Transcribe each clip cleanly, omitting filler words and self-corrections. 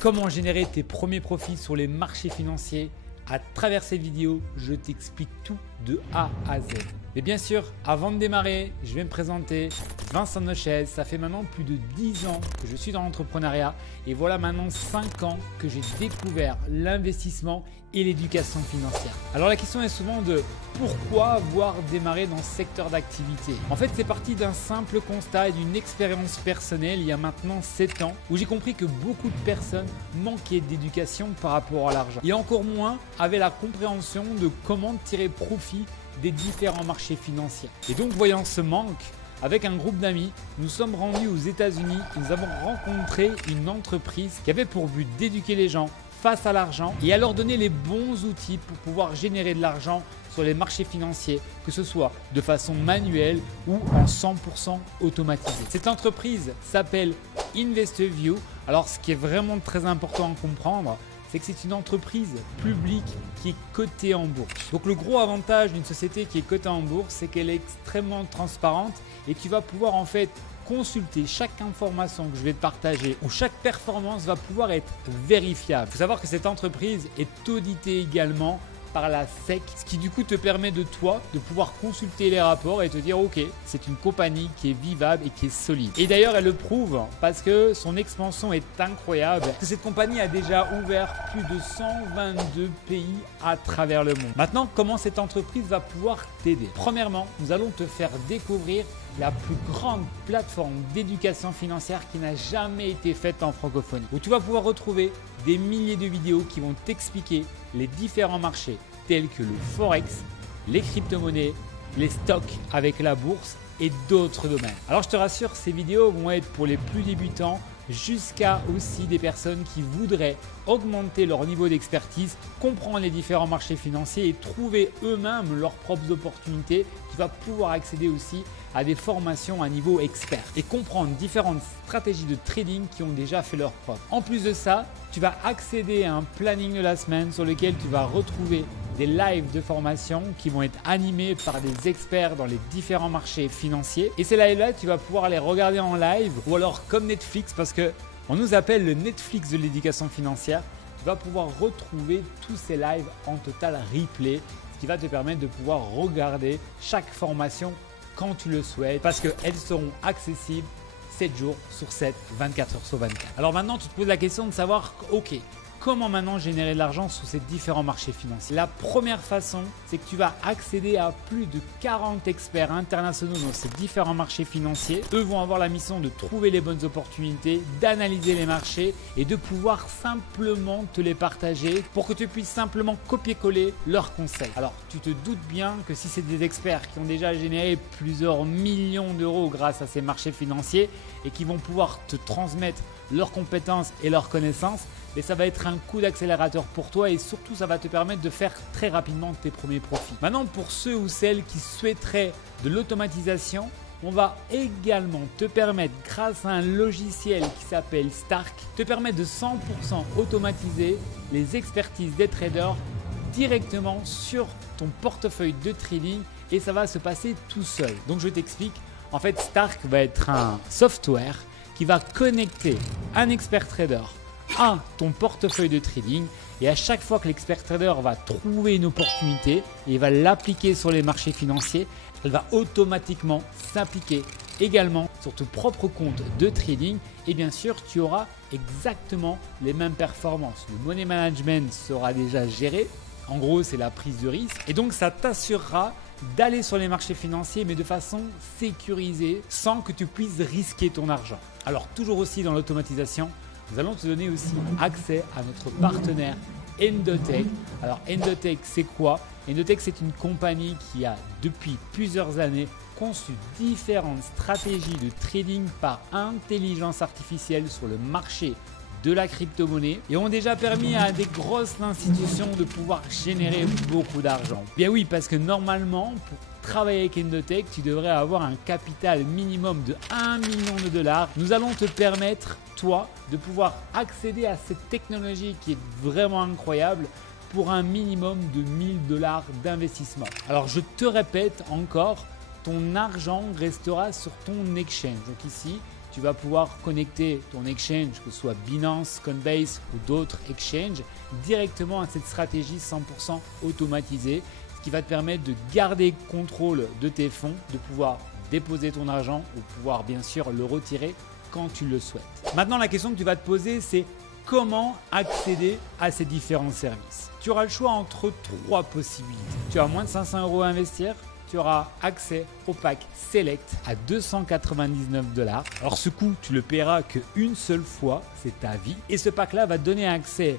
Comment générer tes premiers profits sur les marchés financiers? À travers cette vidéo, je t'explique tout de A à Z. Mais bien sûr, avant de démarrer, je vais me présenter. Vincent Nochez, ça fait maintenant plus de 10 ans que je suis dans l'entrepreneuriat et voilà maintenant 5 ans que j'ai découvert l'investissement et l'éducation financière. Alors la question est souvent de pourquoi avoir démarré dans ce secteur d'activité? En fait, c'est parti d'un simple constat et d'une expérience personnelle il y a maintenant 7 ans où j'ai compris que beaucoup de personnes manquaient d'éducation par rapport à l'argent et encore moins avaient la compréhension de comment tirer profit des différents marchés financiers. Et donc voyant ce manque, avec un groupe d'amis, nous sommes rendus aux États-Unis et nous avons rencontré une entreprise qui avait pour but d'éduquer les gens face à l'argent et à leur donner les bons outils pour pouvoir générer de l'argent sur les marchés financiers, que ce soit de façon manuelle ou en 100% automatisé. Cette entreprise s'appelle InvestorView. Alors ce qui est vraiment très important à comprendre, c'est que c'est une entreprise publique qui est cotée en bourse. Donc le gros avantage d'une société qui est cotée en bourse, c'est qu'elle est extrêmement transparente et tu vas pouvoir en fait consulter chaque information que je vais te partager ou chaque performance va pouvoir être vérifiable. Il faut savoir que cette entreprise est auditée également par la SEC, ce qui du coup te permet de toi de pouvoir consulter les rapports et te dire ok, c'est une compagnie qui est vivable et qui est solide. Et d'ailleurs elle le prouve parce que son expansion est incroyable. Cette compagnie a déjà ouvert plus de 122 pays à travers le monde. Maintenant, comment cette entreprise va pouvoir t'aider? Premièrement, nous allons te faire découvrir la plus grande plateforme d'éducation financière qui n'a jamais été faite en francophonie, où tu vas pouvoir retrouver des milliers de vidéos qui vont t'expliquer les différents marchés tels que le forex, les crypto-monnaies, les stocks avec la bourse et d'autres domaines. Alors je te rassure, ces vidéos vont être pour les plus débutants jusqu'à aussi des personnes qui voudraient augmenter leur niveau d'expertise, comprendre les différents marchés financiers et trouver eux-mêmes leurs propres opportunités. Tu vas pouvoir accéder aussi à des formations à niveau expert et comprendre différentes stratégies de trading qui ont déjà fait leur preuve. En plus de ça, tu vas accéder à un planning de la semaine sur lequel tu vas retrouver des lives de formation qui vont être animés par des experts dans les différents marchés financiers. Et ces lives-là, tu vas pouvoir les regarder en live ou alors comme Netflix parce qu'on nous appelle le Netflix de l'éducation financière. Tu vas pouvoir retrouver tous ces lives en total replay, ce qui va te permettre de pouvoir regarder chaque formation quand tu le souhaites parce qu'elles seront accessibles 7 jours sur 7, 24 heures sur 24. Alors maintenant, tu te poses la question de savoir, ok, comment maintenant générer de l'argent sur ces différents marchés financiers? La première façon, c'est que tu vas accéder à plus de 40 experts internationaux dans ces différents marchés financiers. Eux vont avoir la mission de trouver les bonnes opportunités, d'analyser les marchés et de pouvoir simplement te les partager pour que tu puisses simplement copier-coller leurs conseils. Alors, tu te doutes bien que si c'est des experts qui ont déjà généré plusieurs millions d'euros grâce à ces marchés financiers et qui vont pouvoir te transmettre leurs compétences et leurs connaissances, et ça va être un coup d'accélérateur pour toi et surtout ça va te permettre de faire très rapidement tes premiers profits. Maintenant, pour ceux ou celles qui souhaiteraient de l'automatisation, on va également te permettre, grâce à un logiciel qui s'appelle Stark, te permettre de 100% automatiser les expertises des traders directement sur ton portefeuille de trading et ça va se passer tout seul. Donc je t'explique, en fait Stark va être un software qui va connecter un expert trader à ton portefeuille de trading et à chaque fois que l'expert trader va trouver une opportunité et va l'appliquer sur les marchés financiers, elle va automatiquement s'appliquer également sur ton propre compte de trading et bien sûr tu auras exactement les mêmes performances. Le money management sera déjà géré, en gros c'est la prise de risque et donc ça t'assurera d'aller sur les marchés financiers mais de façon sécurisée sans que tu puisses risquer ton argent. Alors toujours aussi dans l'automatisation, nous allons te donner aussi accès à notre partenaire Endotech. Alors Endotech c'est quoi? Endotech c'est une compagnie qui a depuis plusieurs années conçu différentes stratégies de trading par intelligence artificielle sur le marché de la crypto-monnaie et ont déjà permis à des grosses institutions de pouvoir générer beaucoup d'argent. Bien oui, parce que normalement, pour travailler avec Endotech, tu devrais avoir un capital minimum de 1 million de dollars. Nous allons te permettre, toi, de pouvoir accéder à cette technologie qui est vraiment incroyable pour un minimum de 1000 dollars d'investissement. Alors je te répète encore, ton argent restera sur ton exchange. Donc ici, tu vas pouvoir connecter ton exchange, que ce soit Binance, Coinbase ou d'autres exchanges, directement à cette stratégie 100% automatisée, ce qui va te permettre de garder contrôle de tes fonds, de pouvoir déposer ton argent ou pouvoir bien sûr le retirer quand tu le souhaites. Maintenant, la question que tu vas te poser, c'est comment accéder à ces différents services. Tu auras le choix entre 3 possibilités. Tu as moins de 500 € à investir. Tu auras accès au pack Select à 299 $. Alors ce coût, tu le paieras qu'une seule fois, c'est ta vie. Et ce pack-là va te donner accès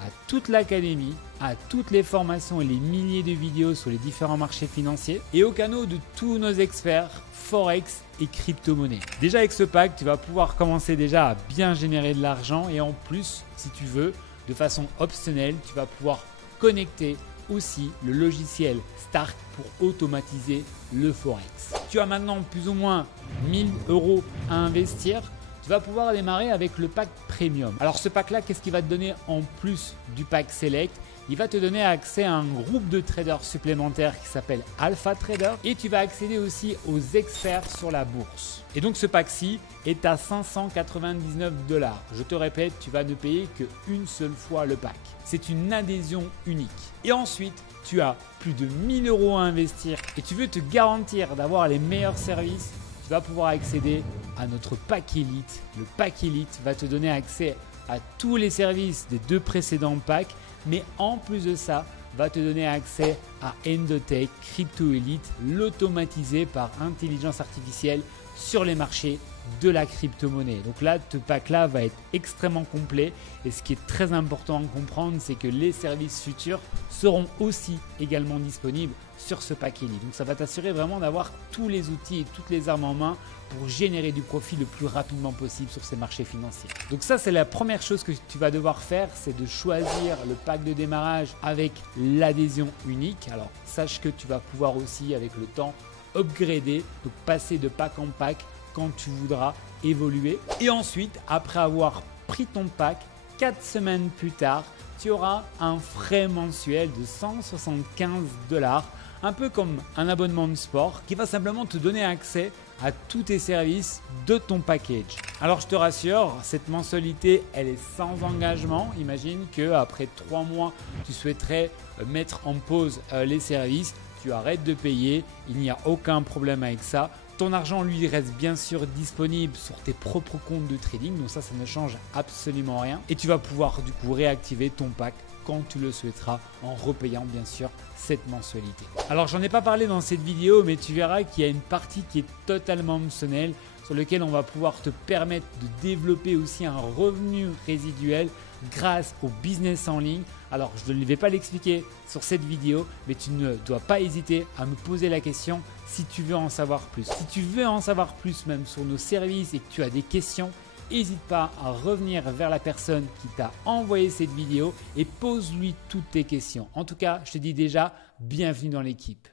à toute l'académie, à toutes les formations et les milliers de vidéos sur les différents marchés financiers et aux canaux de tous nos experts Forex et crypto-monnaie. Déjà avec ce pack, tu vas pouvoir commencer déjà à bien générer de l'argent et en plus, si tu veux, de façon optionnelle, tu vas pouvoir connecter aussi le logiciel Stark pour automatiser le Forex. Tu as maintenant plus ou moins 1000 € à investir. Tu vas pouvoir démarrer avec le pack Premium. Alors ce pack-là, qu'est-ce qu'il va te donner en plus du pack Select? Il va te donner accès à un groupe de traders supplémentaires qui s'appelle Alpha Trader et tu vas accéder aussi aux experts sur la bourse. Et donc ce pack-ci est à 599 $. Je te répète, tu vas ne payer qu'une seule fois le pack. C'est une adhésion unique. Et ensuite, tu as plus de 1000 € à investir et tu veux te garantir d'avoir les meilleurs services. Tu vas pouvoir accéder à notre pack Elite. Le pack Elite va te donner accès à tous les services des 2 précédents packs, mais en plus de ça, va te donner accès à Endotech Crypto Elite, l'automatisé par intelligence artificielle sur les marchés de la crypto-monnaie. Donc là, ce pack-là va être extrêmement complet et ce qui est très important à comprendre, c'est que les services futurs seront aussi également disponibles sur ce pack Elite. Donc ça va t'assurer vraiment d'avoir tous les outils et toutes les armes en main pour générer du profit le plus rapidement possible sur ces marchés financiers. Donc ça, c'est la première chose que tu vas devoir faire, c'est de choisir le pack de démarrage avec l'adhésion unique. Alors sache que tu vas pouvoir aussi avec le temps upgrader, donc passer de pack en pack quand tu voudras évoluer. Et ensuite, après avoir pris ton pack, 4 semaines plus tard, tu auras un frais mensuel de 175 $, un peu comme un abonnement de sport qui va simplement te donner accès à tous tes services de ton package. Alors je te rassure, cette mensualité, elle est sans engagement. Imagine qu'après 3 mois, tu souhaiterais mettre en pause les services. Tu arrêtes de payer, il n'y a aucun problème avec ça. Ton argent, lui, reste bien sûr disponible sur tes propres comptes de trading. Donc ça ne change absolument rien. Et tu vas pouvoir du coup réactiver ton pack quand tu le souhaiteras en repayant bien sûr cette mensualité. Alors j'en ai pas parlé dans cette vidéo, mais tu verras qu'il y a une partie qui est totalement optionnelle sur laquelle on va pouvoir te permettre de développer aussi un revenu résiduel grâce au business en ligne. Alors je ne vais pas l'expliquer sur cette vidéo, mais tu ne dois pas hésiter à me poser la question si tu veux en savoir plus. Si tu veux en savoir plus même sur nos services et que tu as des questions, n'hésite pas à revenir vers la personne qui t'a envoyé cette vidéo et pose-lui toutes tes questions. En tout cas, je te dis déjà, bienvenue dans l'équipe.